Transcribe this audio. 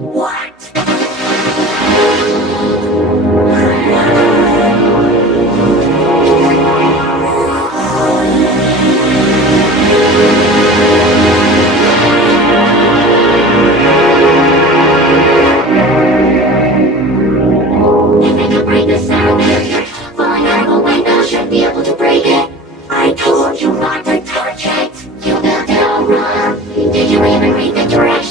What? If it can break the sound barrier, falling out of a window should be able to break it. I told you not to touch it. You built it all wrong. Did you even read the directions?